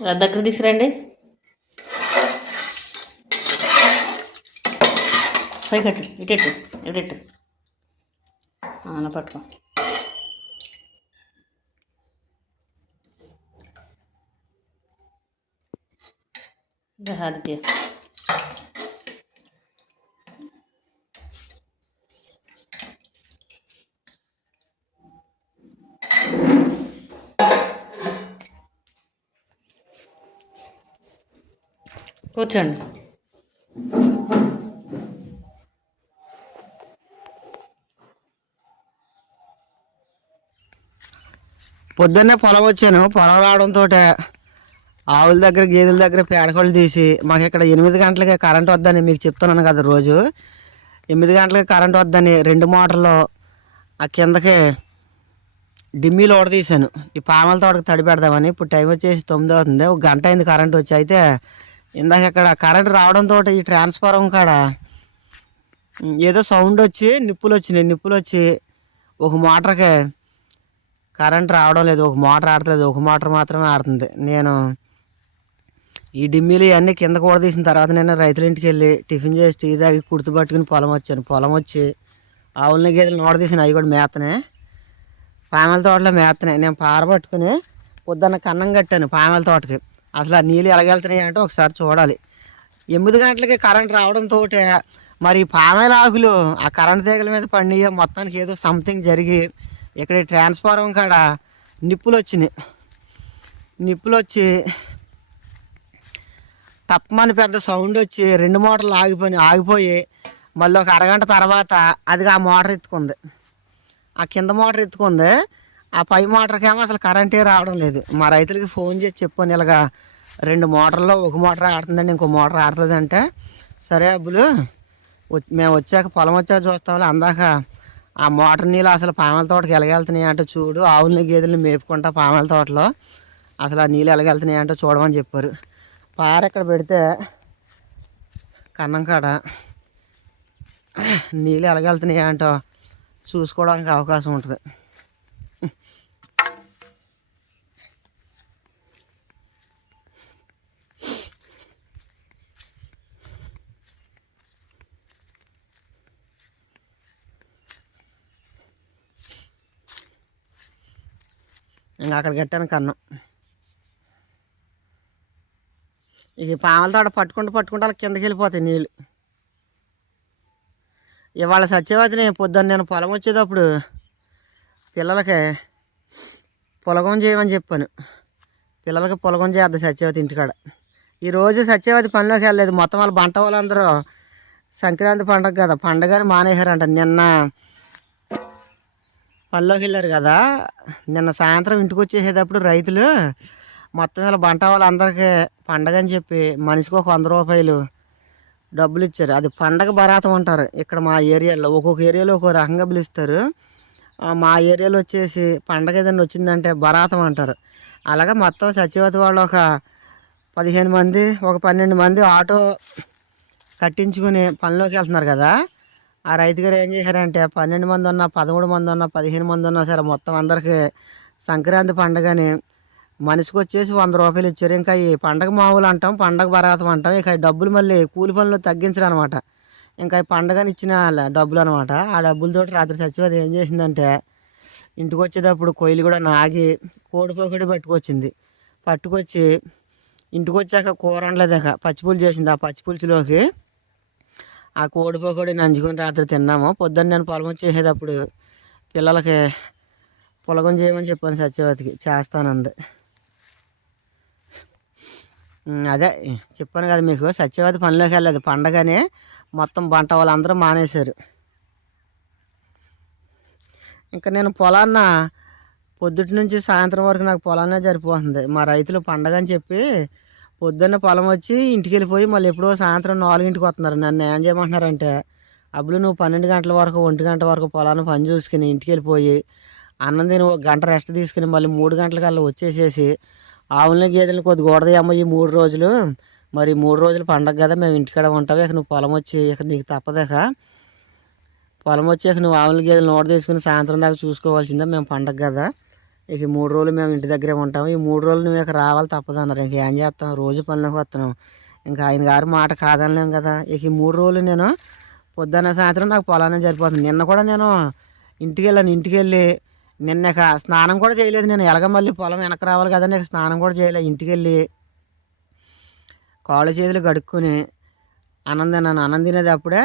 దగ్గర తీసుకురండి. పైకట్టు ఇటెట్టు ఇటెట్టు అలా పట్టుకో. ఇంకా కూర్చోండి. పొద్దున్నే పొలం వచ్చాను. పొలం రావడంతో ఆవుల దగ్గర గేదెల దగ్గర పేడకోళ్ళు తీసి మాకు ఇక్కడ ఎనిమిది గంటలకి కరెంట్ వద్దని మీకు చెప్తున్నాను కదా రోజు. ఎనిమిది గంటలకి కరెంట్ వద్దని రెండు మోటార్లు ఆ కిందకి డిమ్మీలు ఓడ తీశాను. ఈ పామల తోటకి తడి పెడదామని. ఇప్పుడు టైం వచ్చేసి తొమ్మిది అవుతుంది. ఒక గంట అయింది కరెంట్ వచ్చి. అయితే ఇందాక అక్కడ కరెంట్ రావడంతో ఈ ట్రాన్స్ఫారం కాడ ఏదో సౌండ్ వచ్చి నిప్పులు వచ్చినాయి నిప్పులు వచ్చి. ఒక మోటార్కి కరెంట్ రావడం లేదు ఒక మోటార్ ఆడట్లేదు ఒక మోటార్ మాత్రమే ఆడుతుంది. నేను ఈ డిమ్మీలు ఇవన్నీ కింద కూడా తీసిన తర్వాత నేను రైతుల ఇంటికి వెళ్ళి టిఫిన్ చేసి టీ తాగి కుర్తు పట్టుకుని పొలం వచ్చాను. పొలం వచ్చి ఆవులని గేదెలు నోడ తీసిన. అవి కూడా మేతనే పామల తోటలో మేతనే నేను పార పట్టుకుని పొద్దున్న కన్నం కట్టాను పామల తోటకి. అసలు ఆ నీళ్ళు ఎలాగెళ్తున్నాయి అంటే ఒకసారి చూడాలి. ఎనిమిది గంటలకి కరెంట్ రావడంతో మరి ఈ ఆకులు ఆ కరెంట్ తీగల మీద పండియ మొత్తానికి ఏదో సంథింగ్ జరిగి ఇక్కడ ట్రాన్స్ఫారం కాడ నిప్పులు వచ్చినాయి నిప్పులు వచ్చి తప్పమని పెద్ద సౌండ్ వచ్చి రెండు మోటార్లు ఆగిపోయి ఆగిపోయి మళ్ళీ ఒక అరగంట తర్వాత అది ఆ మోటార్ ఎత్తుకుంది. ఆ కింద మోటార్ ఎత్తుకుంది. ఆ పై మోటార్కి ఏమో అసలు కరెంటే రావడం లేదు. మా రైతులకి ఫోన్ చేసి చెప్పాను ఇలాగా రెండు మోటార్లో ఒక మోటార్ ఆడుతుందండి ఇంకో మోటార్ ఆడుతుందంటే సరే అబ్బులు మేము వచ్చాక పొలం వచ్చాక చూస్తాం అందాక ఆ మోటార్ నీళ్ళు అసలు పామల తోటకి ఎలాగెళ్తున్నాయి అంటే చూడు ఆవులని గేదెలను మేపుకుంటా పామల తోటలో. అసలు ఆ నీళ్ళు ఎలాగెళ్తున్నాయి అంటే చూడమని చెప్పారు. పార ఇక్కడ పెడితే కన్నం కాడ నీళ్ళు ఎలాగెళ్తున్నాయి అంటో చూసుకోవడానికి అవకాశం ఉంటుంది. ఇంకా అక్కడ కట్టాను కన్నం. ఇక ఈ పాముల తోట పట్టుకుంటూ పట్టుకుంటూ అలా కిందకి వెళ్ళిపోతాయి నీళ్ళు ఇవాళ సత్యవతిని పొద్దున్న నేను పొలం వచ్చేటప్పుడు పిల్లలకి పొలగం చేయమని చెప్పాను. పిల్లలకి పొలగం చేద్దాం సత్యవతి ఇంటికాడ. ఈరోజు సత్యవతి పనిలోకి వెళ్ళలేదు. మొత్తం వాళ్ళ బంట వాళ్ళందరూ సంక్రాంతి పండగ కదా. పండగని మానేశారంట. నిన్న పనిలోకి వెళ్ళారు కదా. నిన్న సాయంత్రం ఇంటికి వచ్చేసేటప్పుడు రైతులు మొత్తం ఇలా బంట వాళ్ళందరికీ పండగ అని చెప్పి మనిషికి ఒక వంద రూపాయలు డబ్బులు ఇచ్చారు. అది పండగ బరాతం అంటారు. ఇక్కడ మా ఏరియాలో ఒక్కొక్క ఏరియాలో ఒక్కో రకంగా పిలుస్తారు. మా ఏరియాలో వచ్చేసి పండగ ఏదైనా వచ్చిందంటే బరాతం అంటారు. అలాగే మొత్తం సత్యవతి వాళ్ళు ఒక పదిహేను మంది ఒక పన్నెండు మంది ఆటో కట్టించుకుని పనిలోకి వెళ్తున్నారు కదా. ఆ రైతు గారు ఏం చేశారంటే పన్నెండు మంది ఉన్న పదమూడు మంది ఉన్న పదిహేను మంది ఉన్నా సరే మొత్తం అందరికీ సంక్రాంతి పండగని మనిషికి వచ్చేసి వంద రూపాయలు ఇచ్చారు. ఇంకా ఈ పండగ మామూలు అంటాం పండగ బరాతం అంటాం. ఇక డబ్బులు మళ్ళీ కూలి పనులు తగ్గించడం అనమాట ఇంకా ఈ పండగని ఇచ్చిన డబ్బులు అనమాట. ఆ డబ్బులతో రాత్రి సచివతి ఏం చేసిందంటే ఇంటికి వచ్చేటప్పుడు కొయ్యలు కూడా నాగి కోడిపోకడి పట్టుకొచ్చింది. పట్టుకొచ్చి ఇంటికి వచ్చాక కూర వండలేదాక పచ్చిపులుసు చేసింది. ఆ పచ్చిపులుసులోకి ఆ కోడిపోకడి నంచుకొని రాత్రి తిన్నాము. పొద్దున్న నేను పొలం వచ్చేసేటప్పుడు పిల్లలకి పొలగం చేయమని చెప్పాను సత్యవతికి. చేస్తానంది. అదే చెప్పాను కదా మీకు సత్యవతి పనిలోకి వెళ్ళలేదు. పండగనే మొత్తం బంట వాళ్ళందరూ మానేశారు. ఇంకా నేను పొలాన్న పొద్దుటి నుంచి సాయంత్రం వరకు నాకు పొలాన్నే సరిపోతుంది. మా రైతులు పండగ అని చెప్పి పొద్దున్న పొలం వచ్చి ఇంటికి వెళ్ళిపోయి మళ్ళీ ఎప్పుడో సాయంత్రం నాలుగింటికి వస్తున్నారు. నన్ను ఏం చేయమంటున్నారంటే అప్పుడు నువ్వు పన్నెండు గంటల వరకు ఒంటి గంట వరకు పొలాన్ని పని చూసుకుని ఇంటికి వెళ్ళిపోయి అన్నం తిని ఒక గంట రెస్ట్ తీసుకుని మళ్ళీ మూడు గంటలకల్లా వచ్చేసేసి ఆవులని గేదెలు కొద్ది గోడదయ్యమ్మ ఈ మూడు రోజులు. మరి మూడు రోజులు పండగ కదా మేము ఇంటికాడ ఉంటావు. ఇక నువ్వు పొలం వచ్చి ఇక నీకు తప్పదేక పొలం వచ్చి ఇక నువ్వు ఆవుల గేదెలు నోట తీసుకుని సాయంత్రం దాకా చూసుకోవాల్సిందే మేము పండగ కదా. ఇక మూడు రోజులు మేము ఇంటి దగ్గరే ఉంటాము. ఈ మూడు రోజులు నువ్వు ఇక రావాలి తప్పదు అన్నారు. ఇంక ఏం చేస్తాం? రోజు పనులకు వస్తున్నాం. ఇంకా ఆయన గారు మాట కాదనలేం కదా. ఇక ఈ మూడు రోజులు నేను పొద్దున్న సాయంత్రం నాకు పొలాన్ని సరిపోతుంది. నిన్న కూడా నేను ఇంటికి వెళ్ళాను. ఇంటికి వెళ్ళి నిన్న స్నానం కూడా చేయలేదు నేను. ఎలాగ మళ్ళీ పొలం వెనక రావాలి కదా నీకు స్నానం కూడా చేయలేదు ఇంటికి వెళ్ళి కాళ్ళు చేతులు కడుక్కొని అన్నం తిన్నాను. అన్నం తినేది అప్పుడే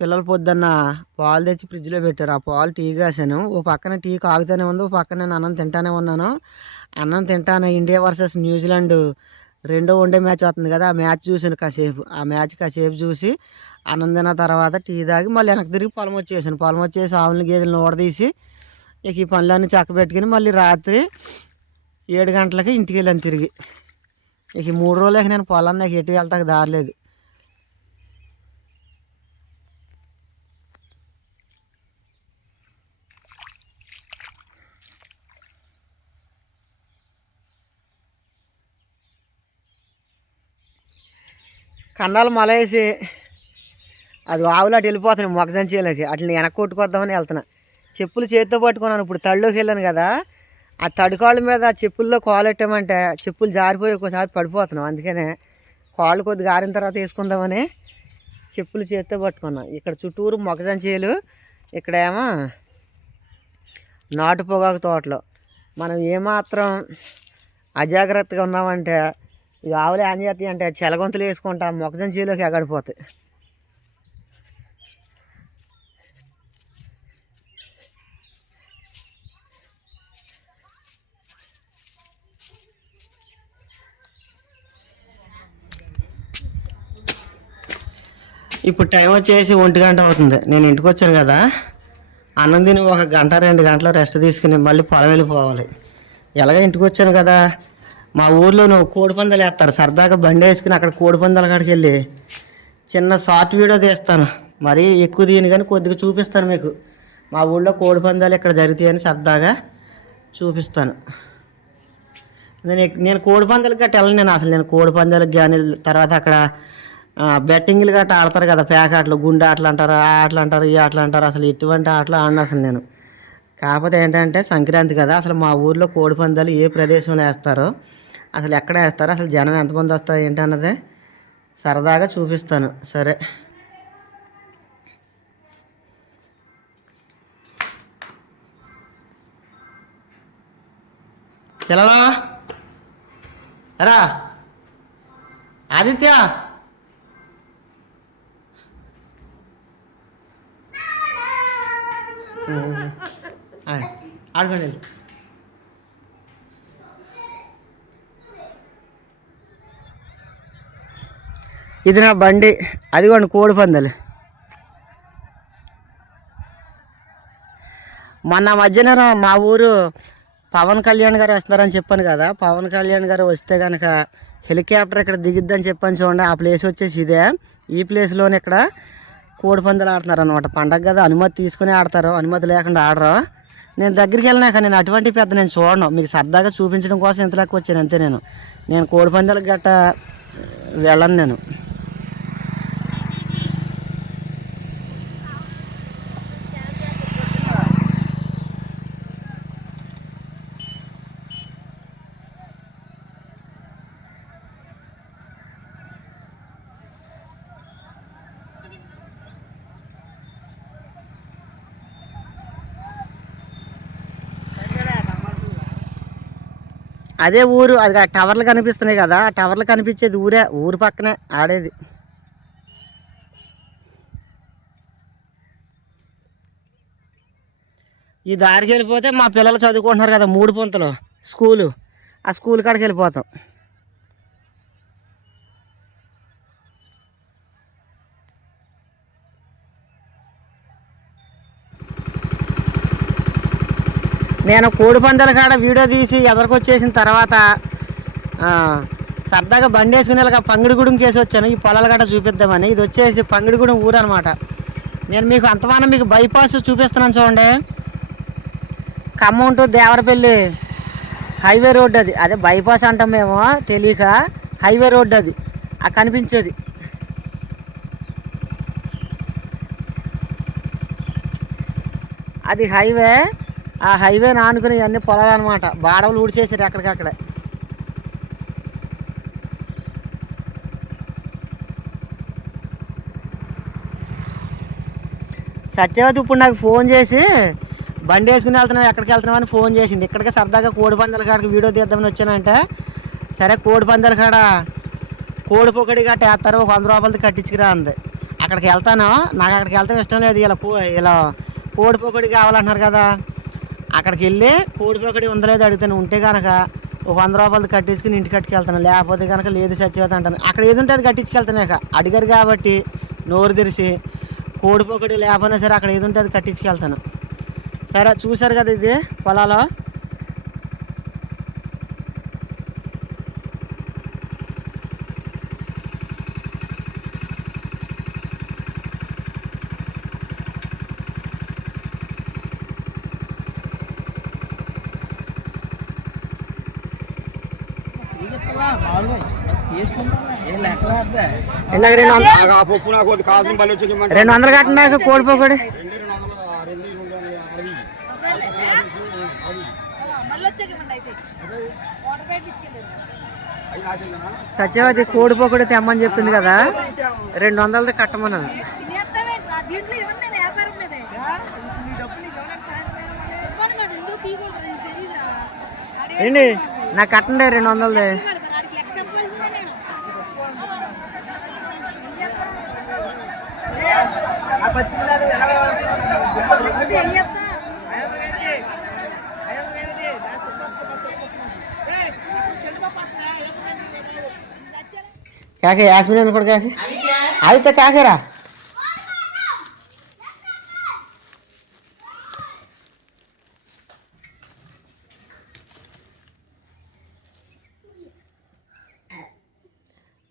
పిల్లలు పొద్దున్న పాలు తెచ్చి ఫ్రిడ్జ్లో పెట్టారు. ఆ పాలు టీ కాసాను ఓ పక్కన టీ కాగుతూనే ఉంది ఓ పక్కన నేను అన్నం తింటానే ఉన్నాను. అన్నం తింటాను ఇండియా వర్సెస్ న్యూజిలాండ్ రెండో వన్డే మ్యాచ్ వస్తుంది కదా ఆ మ్యాచ్ చూసాను కాసేపు. ఆ మ్యాచ్ కాసేపు చూసి అన్నం తిన్న తర్వాత టీ తాగి మళ్ళీ వెనక్కి తిరిగి పొలం వచ్చేసాను. పొలం వచ్చేసి ఆవులని గేదెలను ఓడదీసి ఇక ఈ పనులన్నీ చక్క పెట్టుకుని మళ్ళీ రాత్రి ఏడు గంటలకి ఇంటికి వెళ్ళాను తిరిగి. ఇక మూడు రోజులకి నేను పొలాన్ని నాకు ఎటు వెళ్తాక దారలేదు కన్నాలు మలేసి అది ఆవులు అటు వెళ్ళిపోతున్నాయి మొక్కజొన్న చేలోకి. అట్లా వెనక్కి కొట్టుకొద్దామని వెళ్తున్నా. చెప్పులు చేతితో పట్టుకున్నాను. ఇప్పుడు తడిలోకి వెళ్ళాను కదా ఆ తడికాళ్ళ మీద చెప్పుల్లో కాలు చెప్పులు జారిపోయి ఒక్కోసారి పడిపోతున్నాం. అందుకనే కాళ్ళు కొద్దిగా ఆరిన తర్వాత వేసుకుందామని చెప్పులు చేతితో పట్టుకున్నాం. ఇక్కడ చుట్టూరు మొక్కజొన్న చేలు ఇక్కడేమో నాటు పొగాకు తోటలు. మనం ఏమాత్రం అజాగ్రత్తగా ఉన్నామంటే ఈ ఆవులు ఏం చేస్తాయి అంటే చెలగొంతులు వేసుకుంటా మొక్కజొన్న చేలోకి ఎగడిపోతాయి. ఇప్పుడు టైం వచ్చేసి ఒంటి గంట అవుతుంది. నేను ఇంటికి వచ్చాను కదా. అన్నం తిని ఒక గంట రెండు గంటలు రెస్ట్ తీసుకుని మళ్ళీ పొలం వెళ్ళిపోవాలి. ఎలాగ ఇంటికి వచ్చాను కదా? మా ఊర్లో నువ్వు వేస్తారు. సరదాగా బండి వేసుకుని అక్కడ కోడిపందాల కాడికి వెళ్ళి చిన్న షార్ట్ వీడియో తీస్తాను. మరీ ఎక్కువ తీయను కానీ కొద్దిగా చూపిస్తాను మీకు. మా ఊళ్ళో కోడిపందాలు ఇక్కడ జరుగుతాయని సరదాగా చూపిస్తాను. నేను నేను కోడిపందాలకు గట్ట వెళ్ళను నేను అసలు. నేను కోడిపందాలకు కానీ తర్వాత అక్కడ బెట్టింగ్లు గట్ట ఆడతారు కదా. పేక ఆటలు గుండె ఆటలు అంటారు ఆ ఆటలు అంటారు ఈ ఆటలు అంటారు. అసలు ఎటువంటి ఆటలు ఆడను అసలు నేను. కాకపోతే ఏంటంటే సంక్రాంతి కదా. అసలు మా ఊర్లో కోడిపందాలు ఏ ప్రదేశంలో వేస్తారో అసలు ఎక్కడ వేస్తారు? అసలు జనం ఎంతమంది వస్తారు? ఏంటి అన్నది సరదాగా చూపిస్తాను. సరే. ఎలా రా. ఆదిత్య? ఆడుకోండి. ఇది నా బండి. అదిగోండి కోడి పందాలు. మొన్న మధ్యన మా ఊరు పవన్ కళ్యాణ్ గారు వస్తున్నారని చెప్పాను కదా. పవన్ కళ్యాణ్ గారు వస్తే కనుక హెలికాప్టర్ ఇక్కడ దిగిద్దని చెప్పాను చూడండి ఆ ప్లేస్ వచ్చేసి ఇదే. ఈ ప్లేస్లోనే ఇక్కడ కోడి పందాలు ఆడుతున్నారు అనమాట పండగ కదా అనుమతి తీసుకుని ఆడతారు అనుమతి లేకుండా ఆడరు. నేను దగ్గరికి వెళ్ళినాక నేను అటువంటి పెద్ద నేను చూడను. మీకు సరదాగా చూపించడం కోసం ఇంతలోకి వచ్చాను అంతే నేను. నేను కోడి పందాలకు గట్ట వెళ్ళను నేను. అదే ఊరు అది టవర్లు కనిపిస్తున్నాయి కదా ఆ టవర్లు కనిపించేది ఊరే ఊరు పక్కనే ఆడేది. ఈ దారికి వెళ్ళిపోతే మా పిల్లలు చదువుకుంటున్నారు కదా మూడు పొంతలు స్కూలు. ఆ స్కూల్ కాడికి వెళ్ళిపోతాం. నేను కోడి పందాల కాడ వీడియో తీసి ఎదరికొచ్చేసిన తర్వాత సరదాగా బండి వేసుకునేలాగా పంగిడిగూడెం కేసు వచ్చాను. ఈ పొలాల గట్ట చూపిద్దామని. ఇది వచ్చేసి పంగిడిగూడెం ఊరు అనమాట నేను మీకు అంతమానం మీకు బైపాస్ చూపిస్తున్నాను చూడండి. Khammam to Devarapalli highway road అది. అదే బైపాస్ అంటాం మేము తెలియక హైవే రోడ్ అది. ఆ కనిపించేది. అది హైవే. ఆ హైవే నానుకుని ఇవన్నీ పొలాలు అనమాట బాడవలు ఊడిచేసారు ఎక్కడికక్కడే. సత్యవతి ఇప్పుడు నాకు ఫోన్ చేసి బండి వేసుకుని వెళ్తున్నావు ఎక్కడికి వెళ్తున్నావు అని ఫోన్ చేసింది. ఇక్కడికి సరదాగా కోడి పందాల కాడికి వీడియో తీద్దామని వచ్చానంటే సరే కోడి పందాల కాడ కోడి పొకడి గట్ట వేస్తారు ఒక వంద రూపాయలది కట్టించుకురా అంది. అక్కడికి వెళ్తాను. నాకు అక్కడికి వెళ్తాం ఇష్టం లేదు. ఇలా ఇలా కోడి పొకడి కావాలంటున్నారు కదా. అక్కడికి వెళ్ళి కోడి పొకడి ఉందలేదు అడుగుతాను ఉంటే కనుక ఒక వంద రూపాయలు కట్టించుకుని ఇంటికి కట్టుకెళ్తాను లేకపోతే కనుక లేదు సత్యవతి అంటాను. అక్కడ ఏది ఉంటే అది కట్టించుకెళ్తాను అడిగారు కాబట్టి నోరు తెరిచి కోడి లేకపోయినా సరే అక్కడ ఏది ఉంటే అది కట్టించుకెళ్తాను. సరే చూశారు కదా ఇది పొలాలో. ఇందాక రెండు వందలు. పప్పు నాకు వచ్చి రెండు వందలు కట్టినాక కోడి పొకడి రెండు రెండు వందలు ఆ రెండు రెండు వందల అరవై అవి నాకేందన్నా? సత్యవతి కోడి పొకడి తెమ్మని చెప్పింది కదా. రెండు వందలది కట్టమన్నాను దీంట్లో వ్యాపారం ఎందుకు తీయకూడదు నీకు తెలియదురా ఏంటి? నాకు కట్టండి రెండు వందలది లెక్క చెప్పాల్సిందే నేను అది ఏం చెప్తా కాకే యాస్మిన్ అని కూడా కాకే. అయితే కాకేరా.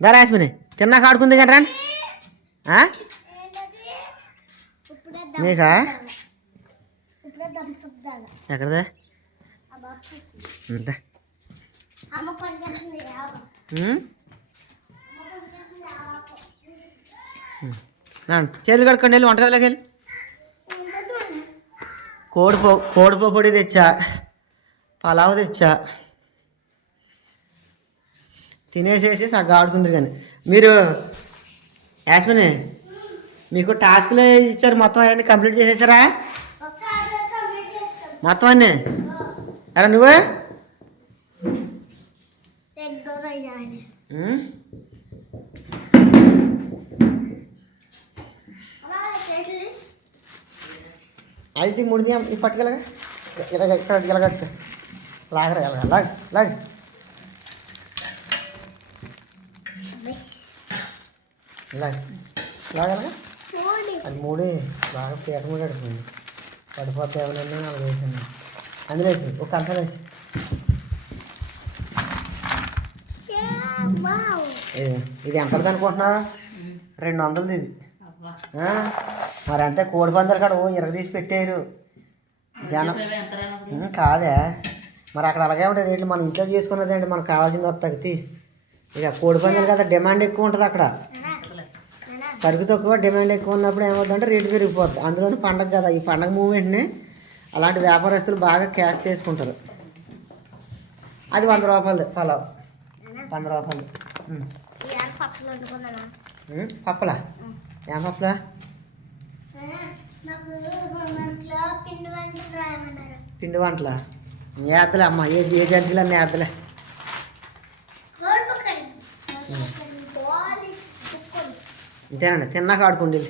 దా యాస్మిని. తిన్నాక ఆడుకుంది కదా రా నీకా? ఎక్కడదే? అంతే. చేతులు కడుక్కోండి వెళ్ళి వంటగదిలోకి వెళ్ళి. కోడిపో కోడిపో కొడి తెచ్చా. పలావ్ తెచ్చా. తినేసేసి సగ్గా ఆడుతుంది కానీ. మీరు యాస్మిని మీకు టాస్క్లు ఇచ్చారు మొత్తం అవన్నీ కంప్లీట్ చేసేసారా? మొత్తం అన్నీ? అరే నువ్వే? అయితే ముడిది ఈ పట్టుకెళ్ళగా. ఇలాగ ఇక్కడ ఇలాగట్టు లాగరా ఇలాగ లాగ లాగ. లాగ్. లాగలగా? అది మూడే బాగా పీట కడుతుంది పడిపోతే ఏమన్నా నాలుగు వేసాను అందులో వేసి ఒక కంచం వేసి ఇది ఇది ఎంతది అనుకుంటున్నావా రెండు వందలది ఇది? మరి అంతే కోడి పందాలు కాడ ఓ ఇరగదీసి పెట్టారు జనం కాదే. మరి అక్కడ అలాగే ఉంటాయి రేట్లు మనం ఇంట్లో చేసుకున్నది అండి మనకు కావాల్సింది వస్తుంది. ఇక కోడి పందాలు కదా డిమాండ్ ఎక్కువ ఉంటుంది అక్కడ. సరుకు తక్కువ డిమాండ్ ఎక్కువ ఉన్నప్పుడు ఏమవుతుందంటే రేటు పెరిగిపోద్ది. అందులోని పండగ కదా ఈ పండగ మూమెంట్ని అలాంటి వ్యాపారస్తులు బాగా క్యాష్ చేసుకుంటారు. అది వంద రూపాయలది పలావ్. వంద రూపాయలు పప్పలా? ఏం పప్పలా? పిండి వంటలు? నేతలే అమ్మ ఏ ఏ జంతువులు నేతలే ఇంతేనండి తిన్నాక ఆడుకోండి